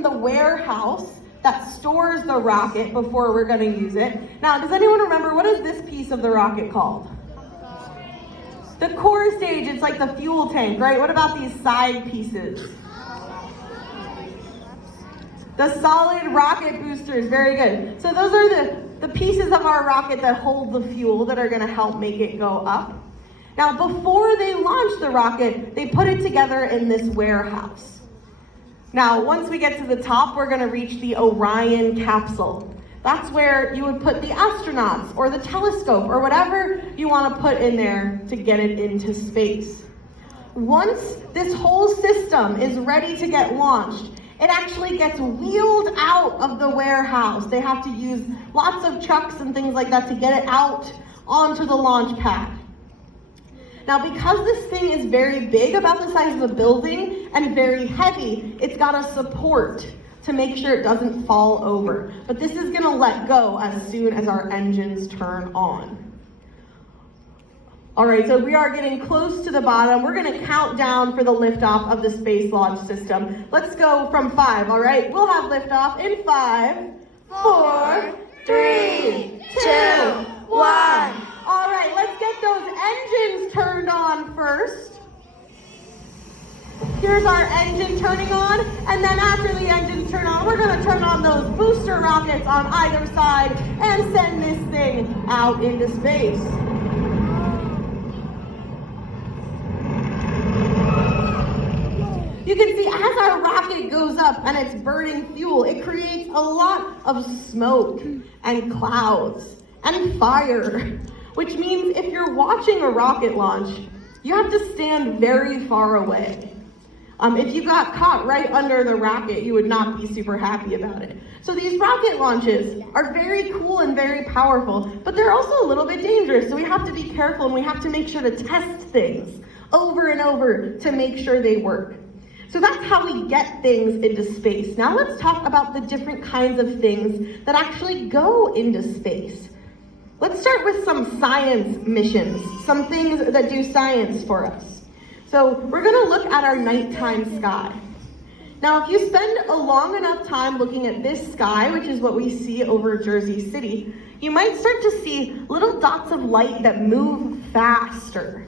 in the warehouse that stores the rocket before we're going to use it. Now, does anyone remember, what is this piece of the rocket called? The core stage. It's like the fuel tank, right? What about these side pieces? The solid rocket boosters. Very good. So those are the pieces of our rocket that hold the fuel that are going to help make it go up. Now, before they launch the rocket, they put it together in this warehouse. Now, once we get to the top, we're going to reach the Orion capsule. That's where you would put the astronauts or the telescope or whatever you want to put in there to get it into space. Once this whole system is ready to get launched, it actually gets wheeled out of the warehouse. They have to use lots of trucks and things like that to get it out onto the launch pad. Now, because this thing is very big, about the size of a building, and very heavy, it's got a support to make sure it doesn't fall over. But this is gonna let go as soon as our engines turn on. All right, so we are getting close to the bottom. We're gonna count down for the liftoff of the Space Launch System. Let's go from 5, all right? We'll have liftoff in 5, 4, 3, 2, 1. All right, let's get those engines turned on first. Here's our engine turning on, and then after the engines turn on, we're gonna turn on those booster rockets on either side and send this thing out into space. You can see as our rocket goes up and it's burning fuel, it creates a lot of smoke and clouds and fire, which means if you're watching a rocket launch, you have to stand very far away. If you got caught right under the rocket, you would not be super happy about it. So these rocket launches are very cool and very powerful, but they're also a little bit dangerous. So we have to be careful, and we have to make sure to test things over and over to make sure they work. So that's how we get things into space. Now let's talk about the different kinds of things that actually go into space. Let's start with some science missions, some things that do science for us. So we're gonna look at our nighttime sky. Now, if you spend a long enough time looking at this sky, which is what we see over Jersey City, you might start to see little dots of light that move faster.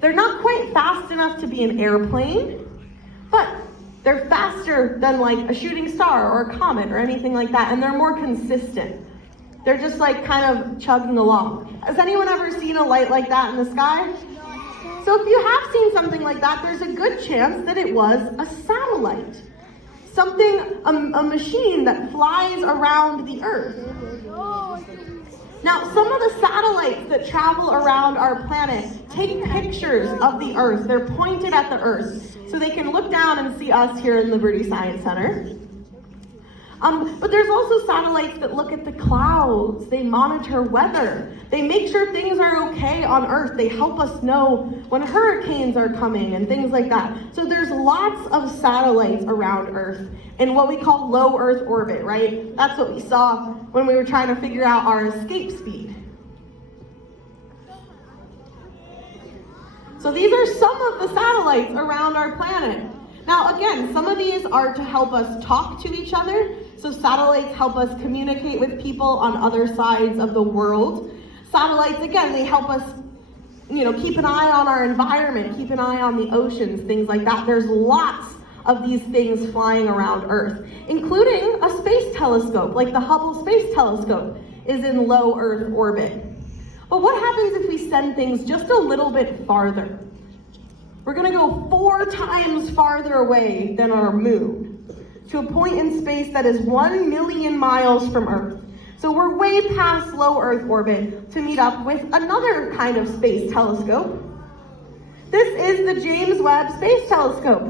They're not quite fast enough to be an airplane, but they're faster than like a shooting star or a comet or anything like that, and they're more consistent. They're just like kind of chugging along. Has anyone ever seen a light like that in the sky? So if you have seen something like that, there's a good chance that it was a satellite. A machine that flies around the Earth. Now, some of the satellites that travel around our planet take pictures of the Earth. They're pointed at the Earth, so they can look down and see us here in Liberty Science Center. But there's also satellites that look at the clouds. They monitor weather. They make sure things are okay on Earth. They help us know when hurricanes are coming and things like that. So there's lots of satellites around Earth in what we call low Earth orbit, right? That's what we saw when we were trying to figure out our escape speed. So these are some of the satellites around our planet. Now again, some of these are to help us talk to each other. So satellites help us communicate with people on other sides of the world. Satellites, again, they help us, keep an eye on our environment, keep an eye on the oceans, things like that. There's lots of these things flying around Earth, including a space telescope, like the Hubble Space Telescope is in low Earth orbit. But what happens if we send things just a little bit farther? We're gonna go 4 times farther away than our moon, to a point in space that is 1 million miles from Earth. So we're way past low Earth orbit to meet up with another kind of space telescope. This is the James Webb Space Telescope.